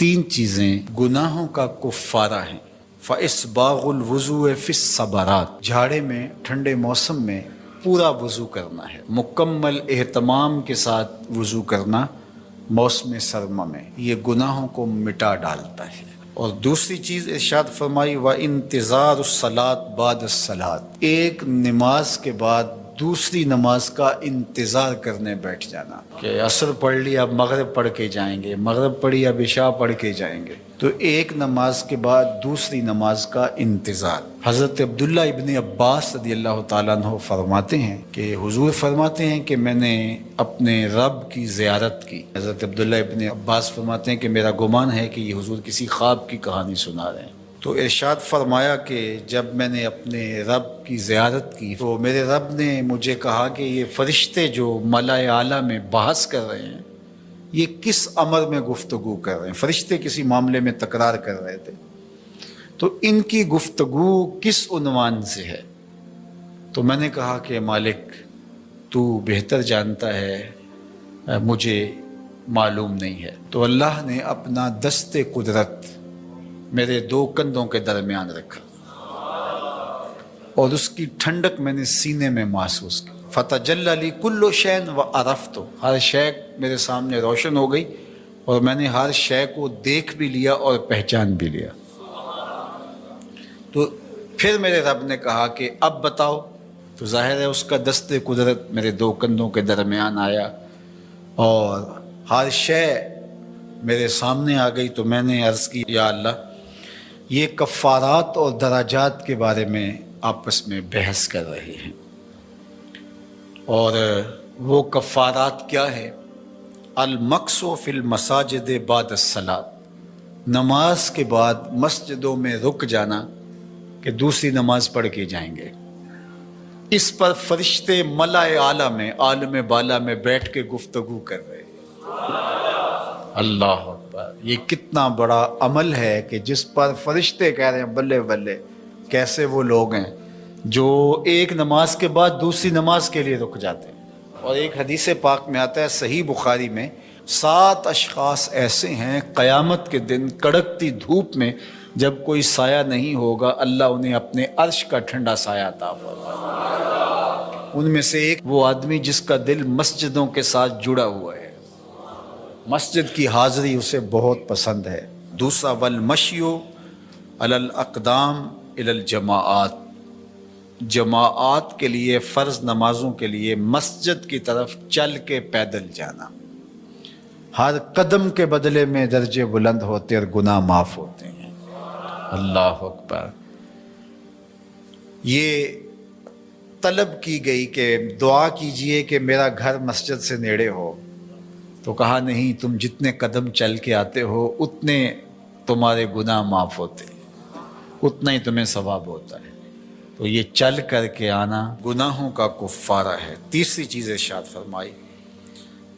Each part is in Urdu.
تین چیزیں گناہوں کا کفارہ ہیں۔ فَإِسْبَاغُ الْوُضُوءِ فِي الصَّبَرَاتِ، جھاڑے میں ٹھنڈے موسم میں پورا وضو کرنا ہے، مکمل اہتمام کے ساتھ وضو کرنا موسم سرما میں، یہ گناہوں کو مٹا ڈالتا ہے۔ اور دوسری چیز ارشاد فرمائی وَإِنْتِظَارُ الصَّلَاةِ بَعْدَ الصَّلَاةِ، ایک نماز کے بعد دوسری نماز کا انتظار کرنے بیٹھ جانا، کہ عصر پڑھ لی اب مغرب پڑھ کے جائیں گے، مغرب پڑھی اب عشاء پڑھ کے جائیں گے، تو ایک نماز کے بعد دوسری نماز کا انتظار۔ حضرت عبداللہ ابن عباس رضی اللہ تعالیٰ عنہ فرماتے ہیں کہ حضور فرماتے ہیں کہ میں نے اپنے رب کی زیارت کی۔ حضرت عبداللہ ابن عباس فرماتے ہیں کہ میرا گمان ہے کہ یہ حضور کسی خواب کی کہانی سنا رہے ہیں۔ تو ارشاد فرمایا کہ جب میں نے اپنے رب کی زیارت کی تو میرے رب نے مجھے کہا کہ یہ فرشتے جو ملائے اعلیٰ میں بحث کر رہے ہیں یہ کس امر میں گفتگو کر رہے ہیں، فرشتے کسی معاملے میں تکرار کر رہے تھے، تو ان کی گفتگو کس عنوان سے ہے؟ تو میں نے کہا کہ مالک تو بہتر جانتا ہے، مجھے معلوم نہیں ہے۔ تو اللہ نے اپنا دست قدرت میرے دو کندھوں کے درمیان رکھا اور اس کی ٹھنڈک میں نے سینے میں محسوس کی۔ فَتَجَلَّ لِي كُلُّ شَيْءٍ وَعَرَفْتُ، ہر شے میرے سامنے روشن ہو گئی اور میں نے ہر شے کو دیکھ بھی لیا اور پہچان بھی لیا۔ تو پھر میرے رب نے کہا کہ اب بتاؤ، تو ظاہر ہے اس کا دست قدرت میرے دو کندھوں کے درمیان آیا اور ہر شے میرے سامنے آ گئی۔ تو میں نے عرض کی یا اللہ یہ کفارات اور درجات کے بارے میں آپس میں بحث کر رہے ہیں، اور وہ کفارات کیا ہے؟ المکث فی المساجد بعد الصلاۃ، نماز کے بعد مسجدوں میں رک جانا کہ دوسری نماز پڑھ کے جائیں گے۔ اس پر فرشتے ملائے اعلیٰ میں، عالم بالا میں بیٹھ کے گفتگو کر رہے ہیں۔ اللہ اکبر، یہ کتنا بڑا عمل ہے کہ جس پر فرشتے کہہ رہے ہیں بلے بلے، کیسے وہ لوگ ہیں جو ایک نماز کے بعد دوسری نماز کے لیے رک جاتے ہیں۔ اور ایک حدیث پاک میں آتا ہے صحیح بخاری میں، 7 اشخاص ایسے ہیں قیامت کے دن کڑکتی دھوپ میں جب کوئی سایہ نہیں ہوگا اللہ انہیں اپنے عرش کا ٹھنڈا سایہ عطا فرمائے۔ ان میں سے ایک وہ آدمی جس کا دل مسجدوں کے ساتھ جڑا ہوا ہے، مسجد کی حاضری اسے بہت پسند ہے۔ دوسرا والمشی علی الاقدام الی الجماعات، جماعات کے لیے فرض نمازوں کے لیے مسجد کی طرف چل کے پیدل جانا، ہر قدم کے بدلے میں درجے بلند ہوتے اور گناہ معاف ہوتے ہیں۔ اللہ اکبر۔ یہ طلب کی گئی کہ دعا کیجئے کہ میرا گھر مسجد سے نیڑے ہو، تو کہا نہیں، تم جتنے قدم چل کے آتے ہو اتنے تمہارے گناہ معاف ہوتے ہیں، اتنا ہی تمہیں ثواب ہوتا ہے۔ تو یہ چل کر کے آنا گناہوں کا کفارہ ہے۔ تیسری چیز ارشاد فرمائی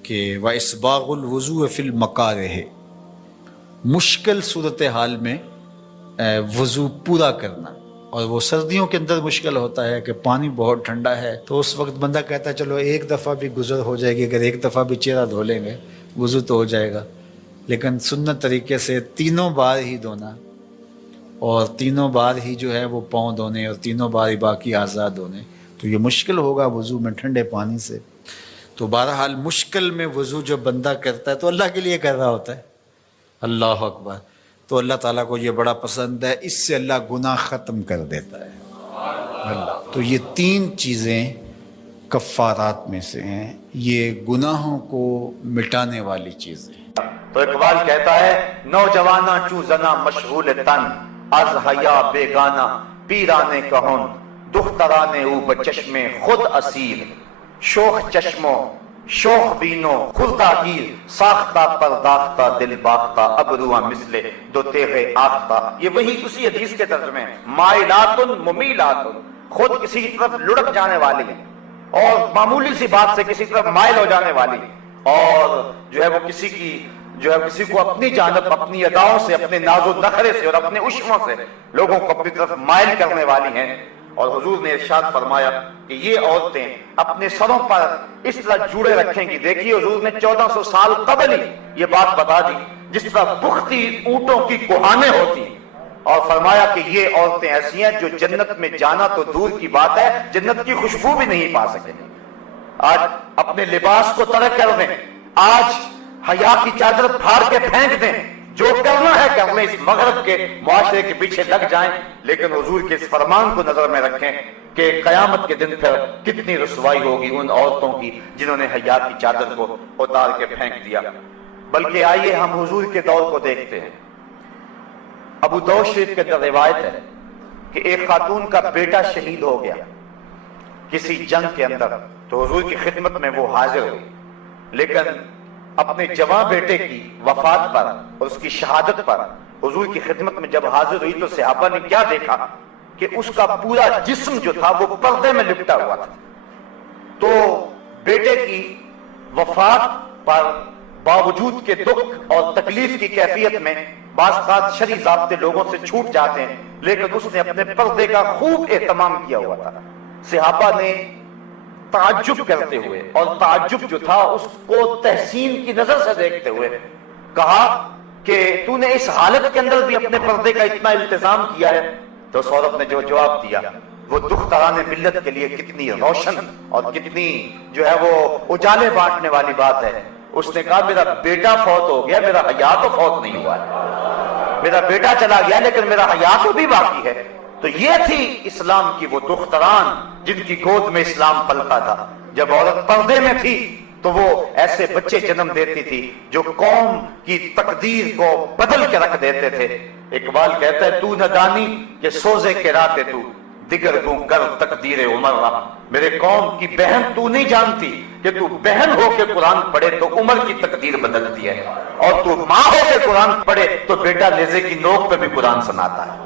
کہ وَإِسْبَاغُ الْوُضُوءِ فِي الْمَكَارِهِ، مشکل صورتحال میں وضو پورا کرنا، اور وہ سردیوں کے اندر مشکل ہوتا ہے کہ پانی بہت ٹھنڈا ہے، تو اس وقت بندہ کہتا ہے چلو ایک دفعہ بھی گزر ہو جائے گی، اگر ایک دفعہ بھی چہرہ دھو لیں گے وضو تو ہو جائے گا، لیکن سنت طریقے سے 3 بار ہی دھونا، اور 3 بار ہی جو ہے وہ پاؤں دھونے، اور 3 بار ہی باقی اعضاء دھونے، تو یہ مشکل ہوگا وضو میں ٹھنڈے پانی سے۔ تو بہرحال مشکل میں وضو جو بندہ کرتا ہے تو اللہ کے لیے کر رہا ہوتا ہے۔ اللہ اکبر۔ تو اللہ تعالیٰ کو یہ بڑا پسند ہے، اس سے اللہ گناہ ختم کر دیتا ہے اللہ۔ تو یہ 3 چیزیں کفارات میں سے ہیں، یہ گناہوں کو مٹانے والی چیزیں۔ تو اقبال کہتا ہے نوجواناں چوں زنا مشغول تن، از حیا بیگانہ پیرانے کہن، دخترانے او بچشم خود اسیر، شوخ چشمو شوخ بینو خلطہ گیر، ساختہ پرداختہ دل باختہ ابروہ مثل دو تیغ آختہ۔ یہ وہی اسی حدیث کے ترجمے ہیں، مائلات ممیلات، خود کسی کی طرف لڑک جانے والی اور معمولی سی بات سے کسی طرف مائل ہو جانے والی، اور جو ہے وہ کسی کو اپنی جانب اپنی اداؤں سے، اپنے ناز و نخرے سے اور اپنے عشقوں سے لوگوں کو اپنی طرف مائل کرنے والی ہیں۔ اور حضور نے ارشاد فرمایا کہ یہ عورتیں اپنے سروں پر اس طرح جوڑے رکھیں گی۔ دیکھیے حضور نے 1400 سال قبل ہی یہ بات بتا دی، جس طرح بختی اونٹوں کی کوہانیں ہوتی، اور فرمایا کہ یہ عورتیں ایسی ہیں جو جنت میں جانا تو دور کی بات ہے، جنت کی خوشبو بھی نہیں پا سکیں۔ آج اپنے لباس کو ترک کر دیں، آج حیا کی چادر پھاڑ کے پھینک دیں، جو کرنا ہے کر لیں، اس مغرب کے معاشرے کے پیچھے لگ جائیں، لیکن حضور کے اس فرمان کو نظر میں رکھیں کہ قیامت کے دن پھر کتنی رسوائی ہوگی ان عورتوں کی جنہوں نے حیا کی چادر کو اتار کے پھینک دیا۔ بلکہ آئیے ہم حضور کے دور کو دیکھتے ہیں۔ ابو داؤد شریف کے اندر روایت ہے کہ ایک خاتون کا بیٹا شہید ہو گیا کسی جنگ کے اندر، تو حضور کی خدمت میں وہ حاضر ہوئی، لیکن اپنے جوان بیٹے کی وفات پر اور اس کی شہادت پر حضور کی خدمت میں جب حاضر ہوئی تو صحابہ نے کیا دیکھا کہ اس کا پورا جسم جو تھا وہ پردے میں لپٹا ہوا تھا۔ تو بیٹے کی وفات پر باوجود کے دکھ اور تکلیف کی کیفیت میں بعض اوقات شرعی ضابطے لوگوں سے چھوٹ جاتے ہیں، لیکن اس نے اپنے پردے کا خوب اہتمام کیا ہوا تھا۔ صحابہ نے تعجب کرتے ہوئے، اور تعجب جو تھا اس کو تحسین کی نظر سے دیکھتے ہوئے، کہا کہ تو نے اس حالت کے اندر بھی اپنے پردے کا اتنا التزام کیا ہے؟ تو اس عورت نے جو جواب دیا وہ دختران ملت کے لیے کتنی روشن اور کتنی جو ہے وہ اجالے بانٹنے والی بات ہے۔ اس نے کہا میرا بیٹا فوت ہو گیا، میرا حیا تو فوت نہیں ہوا ہے، میرا بیٹا چلا گیا لیکن میرا حیا تو بھی باقی ہے۔ تو یہ تھی اسلام کی وہ دختران جن کی گود میں اسلام پلتا تھا۔ جب عورت پردے میں تھی تو وہ ایسے بچے جنم دیتی تھی جو قوم کی تقدیر کو بدل کے رکھ دیتے تھے۔ اقبال کہتا ہے تو نہ دانی کہ سوزے کے راتے تو دیگر گوں گر تقدیر عمر رہا۔ میرے قوم کی بہن تو نہیں جانتی کہ تو بہن ہو کے قرآن پڑھے تو عمر کی تقدیر بدلتی ہے، اور تو ماں ہو کے قرآن پڑھے تو بیٹا نیزے کی نوک پہ بھی قرآن سناتا ہے۔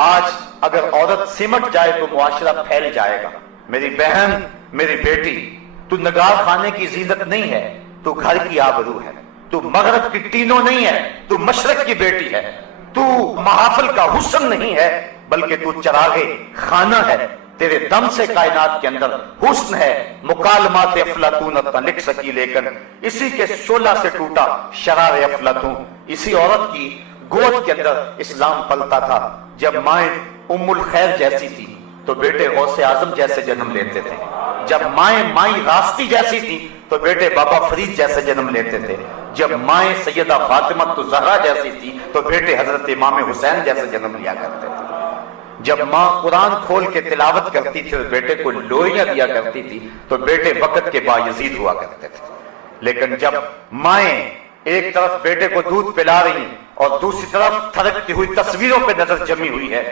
آج اگر عورت سمٹ جائے تو معاشرہ پھیل جائے گا۔ میری بہن، میری بیٹی، تو نگار خانے کی زینت نہیں ہے، تو گھر کی آبرو ہے، تو مغرب کی ٹینوں نہیں ہے، تو مشرق کی بیٹی ہے، تو محافل کا حسن نہیں ہے بلکہ تو چراغے خانہ ہے۔ تیرے دم سے کائنات کے اندر حسن ہے، مکالمات افلاطون نہ لکھ سکی لیکن اسی کے شعلہ سے ٹوٹا شرار افلاطون۔ اسی عورت کی گود کے اندر اسلام پلتا تھا۔ جب مائیں ام الخیر جیسی تھی تو بیٹے غوث اعظم جیسے جنم لیتے تھے، جب مائیں مائی راستی جیسی تھی تو بیٹے بابا فرید جیسے جنم لیتے تھے، جب مائیں سیدہ فاطمہ زہرا جیسی تھی تو بیٹے حضرت امام حسین جیسے جنم لیا کرتے تھے، جب ماں قرآن کھول کے تلاوت کرتی تھی اور بیٹے کو لوہیاں دیا کرتی تھی تو بیٹے وقت کے بایزید ہوا کرتے تھے۔ لیکن جب مائیں ایک طرف بیٹے کو دودھ پلا رہی اور دوسری طرف تھرکتی ہوئی تصویروں پہ نظر جمی ہوئی ہے